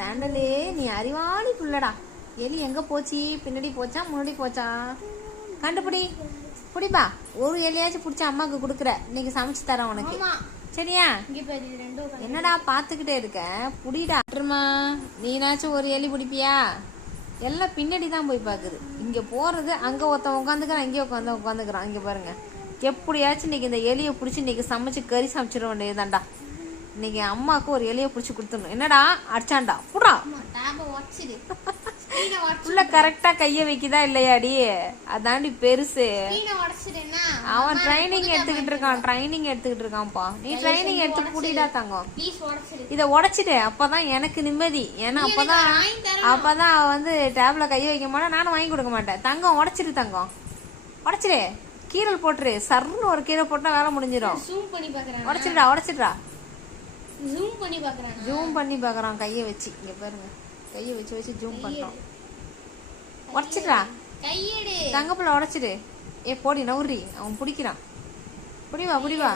Sandal நீ அறிவாளி புள்ளடா. எலி எங்க போச்சு? பின்னாடி போச்சா முன்னாடி போச்சா? கண்டுபிடி. புடிப்பா. ஒரு எலியாச்சும் பிடிச்ச அம்மாக்கு குடுக்குற. இன்னைக்கு சமைச்சு தரேன் உனக்கு. சரியா? என்னடா பாத்துக்கிட்டே இருக்க? புடிடா. நீனாச்சும் ஒரு எலி பிடிப்பியா? எல்லாம் பின்னாடி தான் போய் பாக்குது. இங்க போறது அங்க ஒருத்தன் உட்காந்துக்கிறான், இங்கே உட்காந்துக்கிறான். இங்க பாருங்க. எப்படியாச்சும் இன்னைக்கு இந்த எலியை பிடிச்சி இன்னைக்கு சமைச்சு கறி சமைச்சிட வேண்டியதுதான்டா. இன்னைக்கு அம்மாவுக்கு ஒரு எலியை பிடிச்சி கொடுத்துடணும். என்னடா அடிச்சான்டா? புடா. உள்ள கரெக்டா கைய வைக்குதா இல்லையாடி? அதாண்டி பெருசு. அவன் ட்ரைனிங் எடுத்துக்கிட்டு இருக்கான்ப்பா. நீ ட்ரைனிங் எடுத்து புடிடா தங்கம். இத உடைச்சிடு. அப்பதான் எனக்கு நிம்மதி. ஏன்னா அப்பதான் அவ வந்து டேப்ல கைய வைக்க மாட்டா, நானும் வாங்கி கொடுக்க மாட்டேன். தங்கம் உடைச்சிடு. தங்கம் உடைச்சிடு. கீரல் போட்டுரு. சர்ன்னு ஒரு கீரை போட்டா வேலை முடிஞ்சிடும். உடைச்சிடுறா. ஜூம் பண்ணி பாக்குறான் கைய வச்சு. இங்க பாருங்க, கைய வச்சு ஜூம் பண்றோம். உடைச்சிடுறா. தங்கப்புல உடைச்சிடு. போடி நவுறி. அவன் பிடிக்கிறான். புடிவா.